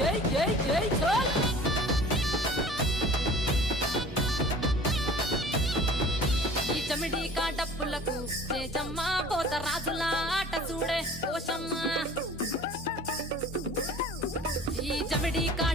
జై చల్ ఈ చమిడి కా డప్పులకు చేజమ్మ పోత రాజుల ఆట చూడే ఓషమ్మ ఈ చమిడి కా